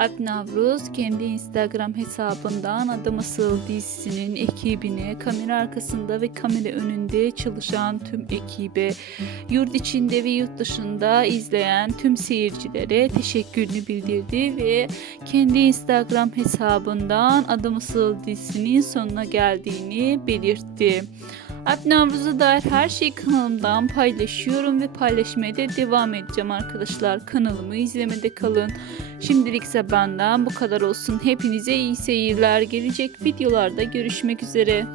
Alp kendi Instagram hesabından Adam Asıl dizisinin ekibine, kamera arkasında ve kamera önünde çalışan tüm ekibe, yurt içinde ve yurt dışında izleyen tüm seyircilere teşekkürünü bildirdi ve kendi Instagram hesabından Adam Asıl dizisinin sonuna geldiğini belirtti. Alp Navruz'a dair her şeyi kanalımdan paylaşıyorum ve paylaşmaya da devam edeceğim arkadaşlar. Kanalımı izlemede kalın. Şimdilik ise benden bu kadar olsun. Hepinize iyi seyirler. Gelecek videolarda görüşmek üzere.